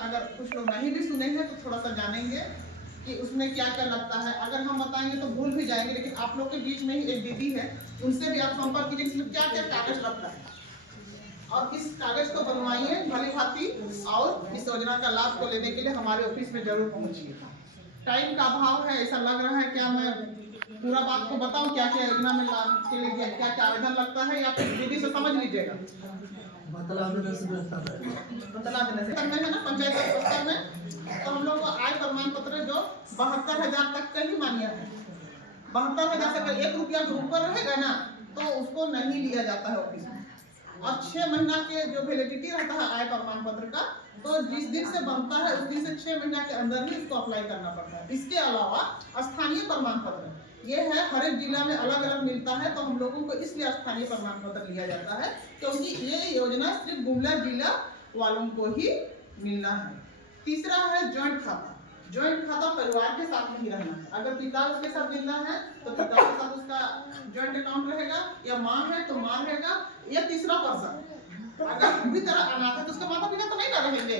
अगर कुछ लोग नहीं भी सुने हैं तो थोड़ा सा जानेंगे कि उसमें क्या क्या लगता है। अगर हम बताएंगे तो भूल भी जाएंगे, लेकिन आप लोग के बीच में ही एक दीदी है, उनसे भी आप संपर्क कीजिए इसमें क्या क्या कागज लगता है और इस कागज को बनवाइए भली भांति, और इस योजना का लाभ को लेने के लिए हमारे ऑफिस में जरूर पहुंचिए। टाइम का अभाव है, ऐसा लग रहा है क्या मैं पूरा बात को बताऊं क्या क्या योजना में लाभ के लिए क्या क्या आवेदन लगता है, या फिर दीदी से समझ लीजिएगा। बतला देने से बेहतर है। बतला देने से में है ना, पंचायत स्तर में तो हम लोग को आय प्रमाण पत्र जो 72,000 तक का ही मान्य है। 72,000 से अगर 1 रुपया के ऊपर रहेगा ना तो उसको नहीं लिया जाता है ऑफिस में। और 6 महीना के जो वैलिडिटी रहता है आय प्रमाण पत्र का, तो जिस दिन से बनता है उस दिन से 6 महीना के अंदर ही इसको अप्लाई करना पड़ता है। इसके अलावा स्थानीय प्रमाण पत्र ये है, हर एक जिला में अलग अलग मिलता है, तो हम लोगों को इसलिए स्थानीय प्रमाण पत्र लिया जाता है क्योंकि ये योजना सिर्फ गुमला जिला वालों को ही मिलना है। तीसरा है ज्वाइंट खाता। ज्वाइंट खाता परिवार के साथ नहीं रहना है। अगर पिता उसके साथ मिलना है तो पिता के साथ उसका ज्वाइंट अकाउंट रहेगा, या माँ है तो माँ रहेगा, या तीसरा पर्सन अगर पूरी तरह अनाथ है तो उसके माता पिता तो नहीं ना रहेंगे,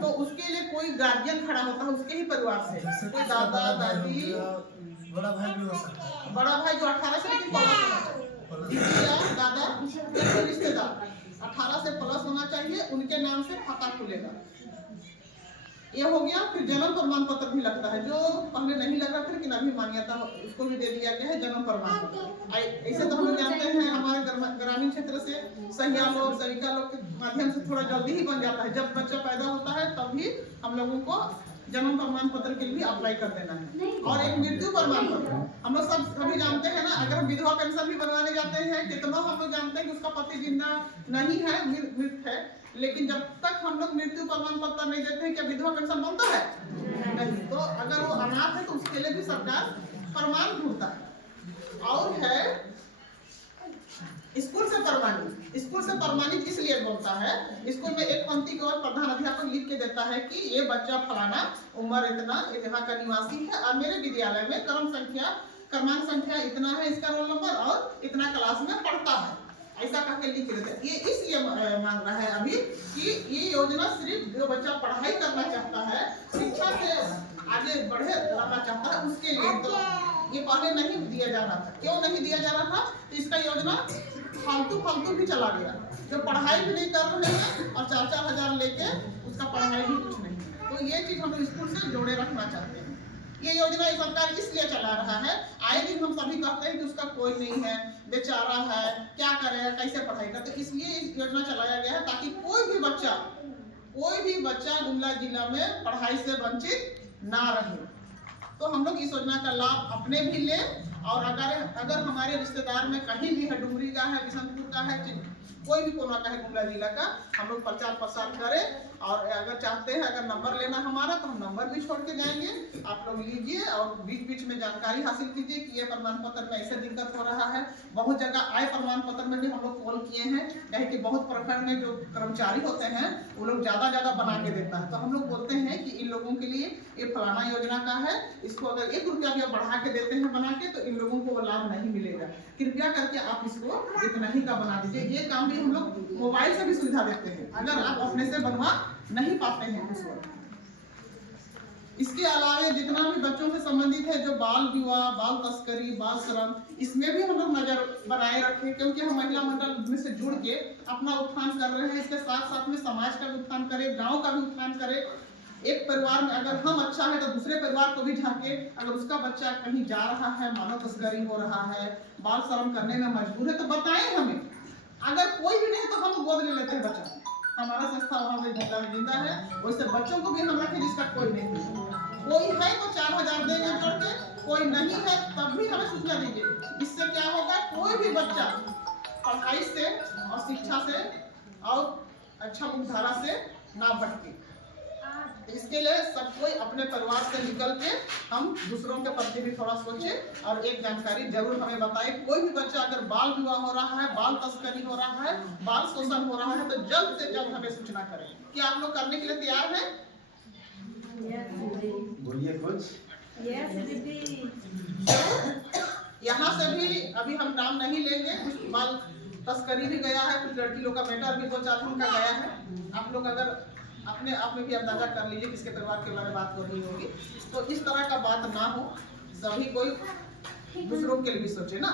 तो उसके लिए कोई गार्जियन खड़ा होता है उसके ही परिवार से, कोई दादा दादी, बड़ा भाई भी हो सकता है। बड़ा भाई जो 18 से लेकर प्लस होना चाहिए, दीदी या दादा या कोई रिश्तेदार 18 से प्लस होना चाहिए, उनके नाम से खाता खुलेगा। ये हो गया। फिर जन्म प्रमाण पत्र भी लगता है, जो पहले नहीं लगा था लेकिन अभी मान्यता उसको भी दे दिया गया है, जन्म प्रमाण पत्र। ऐसे तो हम लोग जानते हैं हमारे ग्रामीण क्षेत्र से सहिया लोग सरिका लोग के माध्यम से थोड़ा जल्दी ही बन जाता है। जब बच्चा पैदा होता है तभी हम लोगों को जन्म प्रमाण पत्र के लिए अप्लाई कर देना है। और एक मृत्यु प्रमाण पत्र हम लोग सब सभी जानते हैं ना, अगर विधवा पेंशन भी बनवाने जाते हैं, कितना हम लोग जानते हैं कि उसका पति जिंदा नहीं है, मृत है, लेकिन जब तक हम लोग मृत्यु प्रमाण पत्र नहीं देते हैं क्या विधवा पेंशन बनता है? नहीं। तो अगर वो अनाथ है तो उसके लिए भी सरकार प्रमाण ढूंढता है। और है स्कूल से प्रमाणित। स्कूल से प्रमाणित इसलिए बनता है, स्कूल में एक पंक्ति को प्रधान अध्यापक लिख के देता है कि ये बच्चा फलाना उम्र इतना यहाँ का निवासी है और मेरे विद्यालय में क्रमांक संख्या इतना है, इसका रोल नंबर और इतना क्लास में पढ़ता है, ऐसा करके लिख देते हैं। ये इसलिए मांग रहा है अभी कि ये योजना सिर्फ जो बच्चा पढ़ाई करना चाहता है, शिक्षा से आगे बढ़े रहना चाहता है, उसके लिए। तो ये पहले नहीं दिया जा रहा था। क्यों नहीं दिया जा रहा था? तो इसका योजना फालतू भी चला गया, जो पढ़ाई भी नहीं कर रहे हैं और 4-4 हजार लेके उसका पढ़ाई भी कुछ नहीं। तो ये चीज हम स्कूल से जोड़े रखना चाहते हैं। ये योजना सरकार इसलिए चला रहा है, आए दिन हम सभी कहते हैं कि उसका कोई नहीं है, बेचारा है, क्या करेगा, कैसे पढ़ाई करे, तो इसलिए इस योजना चलाया गया है ताकि कोई भी बच्चा गुमला जिला में पढ़ाई से वंचित ना रहे। तो हम लोग इस योजना का लाभ अपने भी लें, और अगर हमारे रिश्तेदार में कहीं भी है, डुमरी का है, बिशनपुर का है, कोई भी कोना का है गुमला जिला का, हम लोग प्रचार प्रसार करें। और अगर चाहते हैं अगर नंबर लेना हमारा तो हम नंबर भी छोड़ के जाएंगे, आप लोग लीजिए और बीच बीच में जानकारी हासिल कीजिए कि ये प्रमाण पत्र में ऐसे दिक्कत हो रहा है। बहुत जगह आय प्रमाण पत्र में भी हम लोग कॉल किए हैं, कहे कि बहुत प्रखंड में जो कर्मचारी होते हैं वो लोग ज्यादा बना के देता है, तो हम लोग बोलते हैं कि इन लोगों के लिए ये फलाना योजना का है, इसको अगर 1 रुपया भी बढ़ा के देते हैं बना के, तो इन लोगों को वो लाभ नहीं मिलेगा। कृपया करके आप इसको इतना ही का बना दीजिए। ये काम भी हम लोग मोबाइल से भी सुविधा देते हैं, अगर आप अपने से बनवा नहीं पाते हैं उस वक्त। इसके अलावा जितना भी बच्चों से संबंधित है, जो बाल विवाह, बाल तस्करी, बाल श्रम, इसमें भी हम लोग नजर बनाए रखें, क्योंकि हम महिला मंडल में से जुड़ के अपना उत्थान कर रहे हैं। इसके साथ साथ में समाज का भी उत्थान करें, गांव का भी उत्थान करें। एक परिवार में अगर हम अच्छा है तो दूसरे परिवार को भी झांके, अगर उसका बच्चा कहीं जा रहा है, मानव तस्करी हो रहा है, बाल श्रम करने में मजबूर है, तो बताएं हमें। अगर कोई भी नहीं तो हम गोद ले लेते हैं बच्चा, हमारा संस्था वहाँ पे जिंदा है, वैसे बच्चों को भी हम रखें जिसका कोई नहीं है। कोई है तो 4,000 देंगे जोड़ के, कोई नहीं है तब भी हमें सूचना दीजिए। इससे क्या होगा, कोई भी बच्चा पढ़ाई से और शिक्षा से और अच्छा मुख्यधारा से ना भटके। इसके लिए सब कोई अपने परिवार से निकल के हम दूसरों के प्रति भी थोड़ा सोचें और एक जानकारी जरूर हमें बताएं। कोई भी बच्चा अगर बाल विवाह हो रहा है, बाल तस्करी हो रहा है, बाल शोषण हो रहा है, तो जल्द से जल्द हमें सूचना करें। क्या आप लोग करने के लिए तैयार हैं? बोलिए कुछ। यहाँ से भी अभी हम नाम नहीं लेंगे, कुछ बाल तस्करी भी गया है, कुछ लड़की लोग का मैटर भी 2-4 दिन का गया है। आप लोग अगर अपने आप में भी अंदाजा कर लीजिए किसके परिवार के बारे में बात हो रही होगी। तो इस तरह का बात ना हो, सभी कोई दूसरों के लिए भी सोचे ना।